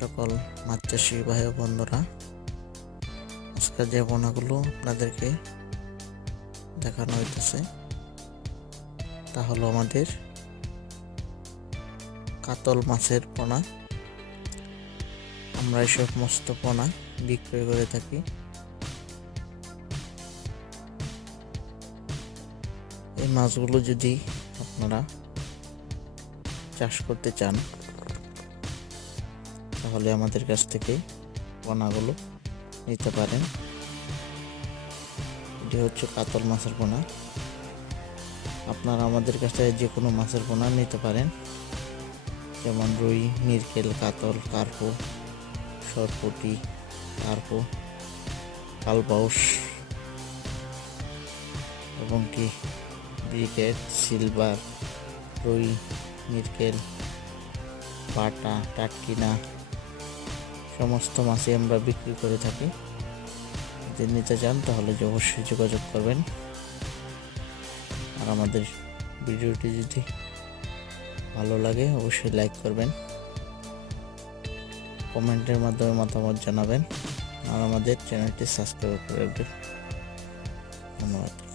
সকল মাছ চাষি ভাই বন্ধুরা আজকে যে পোনাগুলো আপনাদেরকে দেখানো হইতেছে, তা হলো আমাদের কাতল মাছের পোনা। আমরা এই সমস্ত পোনা বিক্রয় করে থাকি। এই মাছগুলো যদি আপনারা চাষ করতে চান তাহলে আমাদের কাছ থেকে পোনাগুলো নিতে পারেন। এটি হচ্ছে কাতল মাছের পোনা। আপনারা আমাদের কাছ যে কোনো মাছের পোনা নিতে পারেন। যেমন রুই, মিরকেল, কাতল, কার্পো, সরপুটি, কার্পো, কালবাউস এবং কি ব্রিকেট সিলভার, রুই, মিরকেল, বাটা, টাটকিনা সমস্ত মাছই আমরা বিক্রি করে থাকি। যদি নিতে চান, তাহলে অবশ্যই যোগাযোগ করবেন। আর আমাদের ভিডিওটি যদি ভালো লাগে, অবশ্যই লাইক করবেন। কমেন্টের মাধ্যমে মতামত জানাবেন। আর আমাদের চ্যানেলটি সাবস্ক্রাইব করে রাখবেন। ধন্যবাদ।